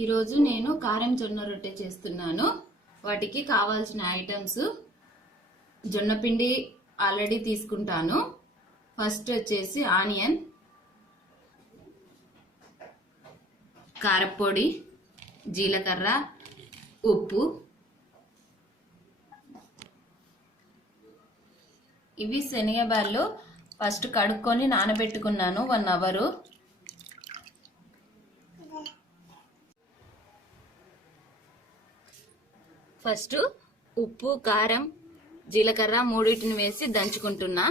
ఈరోజు నేను కారం జొన్న రొట్టె చేస్తున్నాను. వాటికి కావాల్సిన ఐటమ్స్ జొన్న పిండి ఆల్రెడీ తీసుకుంటాను. ఫస్ట్ వచ్చేసి ఆనియన్, కారపొడి, జీలకర్ర, ఉప్పు. ఇవి శనగబాళ్ళు ఫస్ట్ కడుక్కొని నానబెట్టుకున్నాను 1 అవర్. ఫస్ట్ ఉప్పు, కారం, జీలకర్ర మూడింటిని వేసి దంచుకుంటున్నా.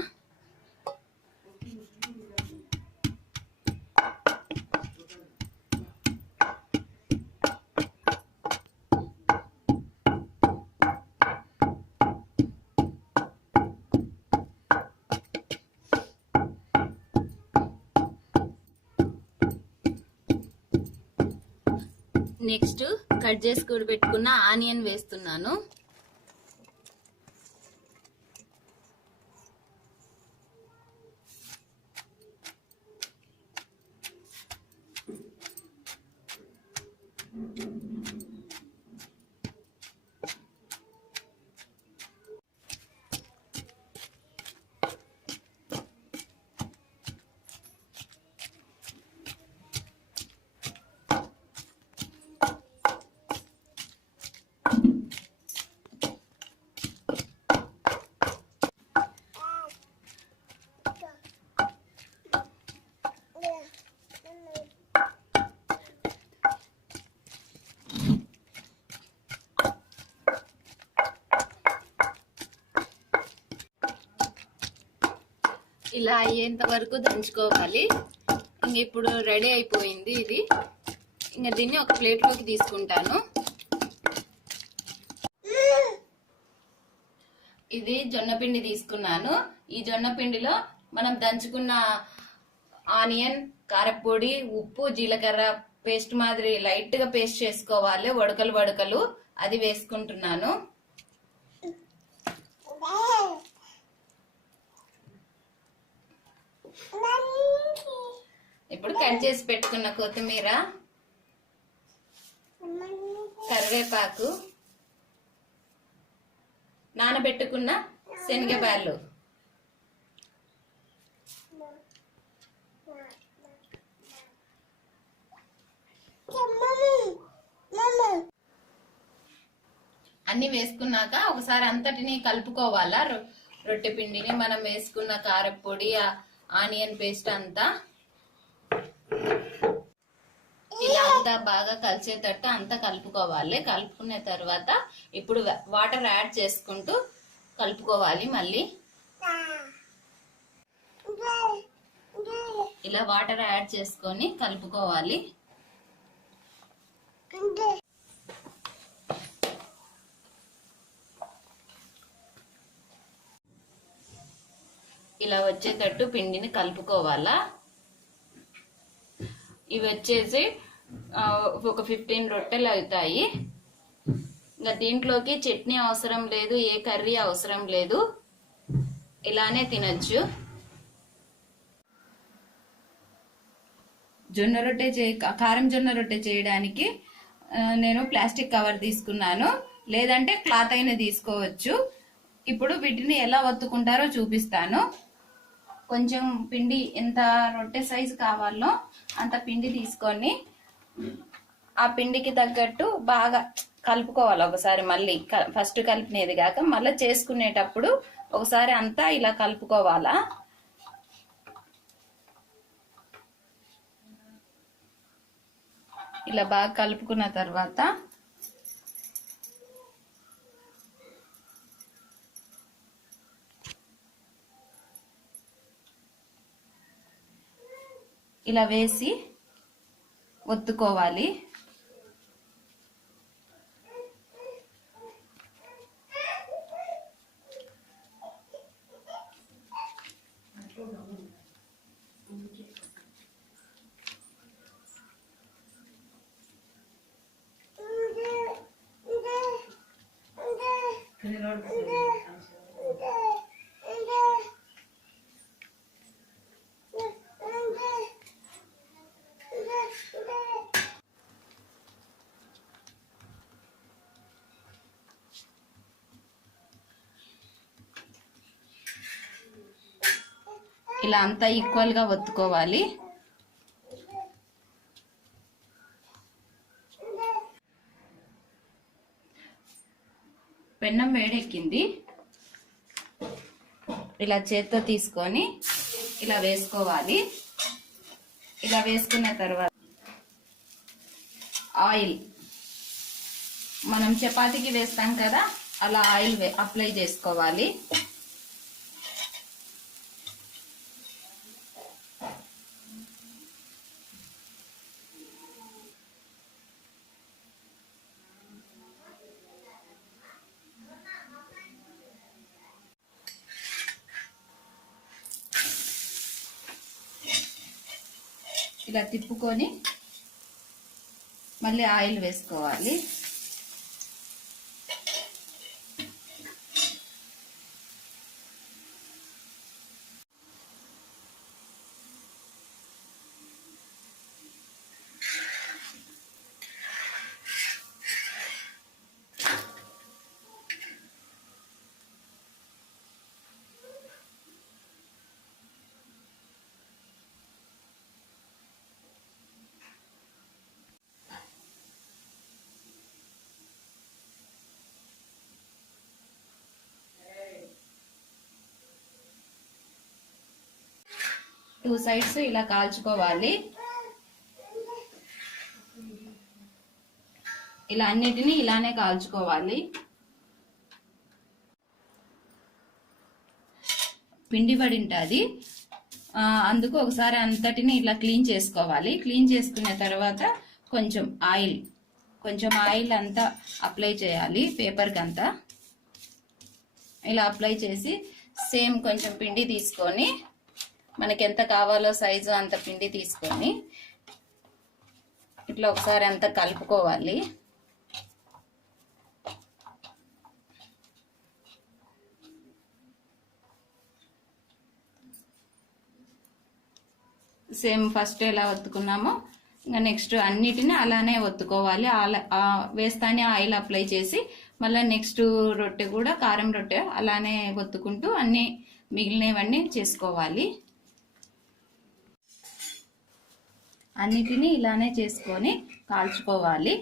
నెక్స్ట్ కట్ చేసి పెట్టుకున్న ఆనియన్ వేస్తున్నాను. ఇలా అయ్యేంత వరకు దంచుకోవాలి. ఇంక ఇప్పుడు రెడీ అయిపోయింది ఇది. ఇంకా దీన్ని ఒక ప్లేట్లోకి తీసుకుంటాను. ఇది జొన్న పిండి తీసుకున్నాను. ఈ జొన్న పిండిలో మనం దంచుకున్న ఆనియన్, కారపొడి, ఉప్పు, జీలకర్ర పేస్ట్ మాదిరి లైట్ గా పేస్ట్ చేసుకోవాలి. వడకలు అది వేసుకుంటున్నాను. ఇప్పుడు కట్ చేసి పెట్టుకున్న కొత్తిమీర, కరివేపాకు, నానబెట్టుకున్న శనగబాళ్ళు, అన్ని వేసుకున్నాక ఒకసారి అంతటిని కలుపుకోవాలా. రొట్టె పిండిని మనం వేసుకున్న కారపొడి, ఆనియన్ పేస్ట్ అంతా ఇలా అంతా బాగా కలిసేటట్టు అంతా కలుపుకోవాలి. కలుపుకున్న తర్వాత ఇప్పుడు వాటర్ యాడ్ చేసుకుంటూ కలుపుకోవాలి. మళ్ళీ ఇలా వాటర్ యాడ్ చేసుకొని కలుపుకోవాలి. ఇలా వచ్చేటట్టు పిండిని కలుపుకోవాలా. ఇవి వచ్చేసి ఒక 15 రొట్టెలు అవుతాయి. ఇంకా దీంట్లోకి చట్నీ అవసరం లేదు, ఏ కర్రీ అవసరం లేదు, ఇలానే తినచ్చు. కారం జొన్న రొట్టె చేయడానికి నేను ప్లాస్టిక్ కవర్ తీసుకున్నాను, లేదంటే క్లాత్ అయినా తీసుకోవచ్చు. ఇప్పుడు వీటిని ఎలా ఒత్తుకుంటారో చూపిస్తాను. కొంచెం పిండి ఎంత రొట్టె సైజు కావాలో అంత పిండి తీసుకొని ఆ పిండికి తగ్గట్టు బాగా కలుపుకోవాలి. ఒకసారి మళ్ళీ ఫస్ట్ కలిపినది కాక మళ్ళీ చేసుకునేటప్పుడు ఒకసారి అంతా ఇలా కలుపుకోవాలా. ఇలా బాగా కలుపుకున్న తర్వాత ఇలా వేసి ఒత్తుకోవాలి. ఇలా అంతా ఈక్వల్ గా ఒత్తుకోవాలి. పెన్నం వేడెక్కింది. ఇలా చేత్తో తీసుకొని ఇలా వేసుకోవాలి. ఇలా వేసుకున్న తర్వాత ఆయిల్ మనం చపాతీకి వేస్తాం కదా, అలా ఆయిల్ అప్లై చేసుకోవాలి. ఇలా తిప్పుకొని మళ్ళీ ఆయిల్ వేసుకోవాలి. టూ సైడ్స్ ఇలా కాల్చుకోవాలి. ఇలా అన్నిటినీ ఇలానే కాల్చుకోవాలి. పిండి పడి ఉంటుంది, అందుకు ఒకసారి అంతటిని ఇలా క్లీన్ చేసుకోవాలి. క్లీన్ చేసుకున్న తర్వాత కొంచెం ఆయిల్ అంతా అప్లై చేయాలి పేపర్కి అంతా. ఇలా అప్లై చేసి సేమ్ కొంచెం పిండి తీసుకొని మనకి ఎంత కావాలో సైజు అంత పిండి తీసుకొని ఇట్లా ఒకసారి అంతా కలుపుకోవాలి. సేమ్ ఫస్ట్ ఎలా ఒత్తుకున్నామో ఇంకా నెక్స్ట్ అన్నిటిని అలానే ఒత్తుకోవాలి. వేస్తానే ఆయిల్ అప్లై చేసి మళ్ళీ నెక్స్ట్ రొట్టె కూడా కారం రొట్టె అలానే ఒత్తుకుంటూ అన్ని మిగిలినవన్నీ చేసుకోవాలి. అన్నిటినీ ఇలానే చేసుకొని కాల్చుకోవాలి.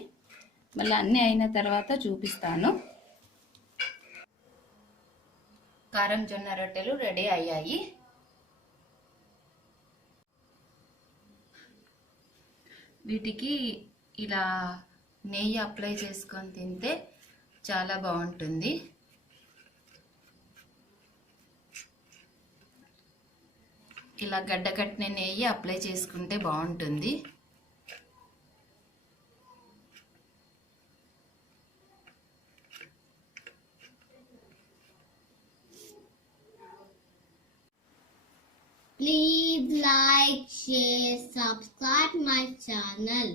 మళ్ళీ అన్నీ అయిన తర్వాత చూపిస్తాను. కారం జొన్న రొట్టెలు రెడీ అయ్యాయి. వీటికి ఇలా నెయ్యి అప్లై చేసుకొని తింటే చాలా బాగుంటుంది. ఇలా గడ్డకట్టిన నెయ్యి అప్లై చేసుకుంటే బాగుంటుంది. Please like, share, subscribe my channel.